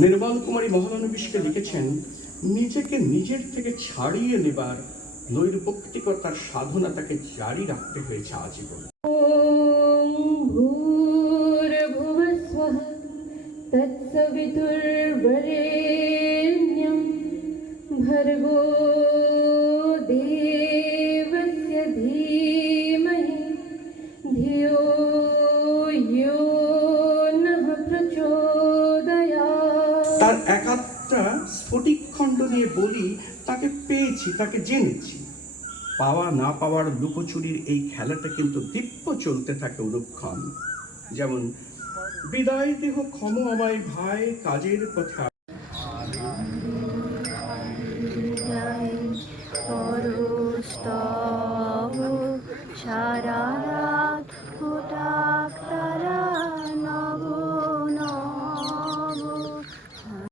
নির্মল কুমারী মহামানবীশকে লিখেছেন, নিজেকে নিজের থেকে ছাড়িয়ে নেবার নৈর্বক্তিকতার সাধনা তাকে জারি রাখতে হয়েছে আজীবন। ওম ভূর্ভুবঃ স্বঃ তৎসবিতুর্বরেণ্যং ভর্গো দেবস্য ধীমহি ধিয়ো ইয়ো নঃ প্রচোদয়াৎ। তার একাত্রা স্ফটিকখণ্ড নিয়ে বলি, তাকে পেয়েছি, তাকে জেনেছি। পাওয়া না পাওয়ার লুকোচুরির এই খেলাটা কিন্তু দিব্য চলতে থাকে অনুক্ষণ। যেমন বিদায় দেহ ক্ষম আমায় ভাই, কাজের পথে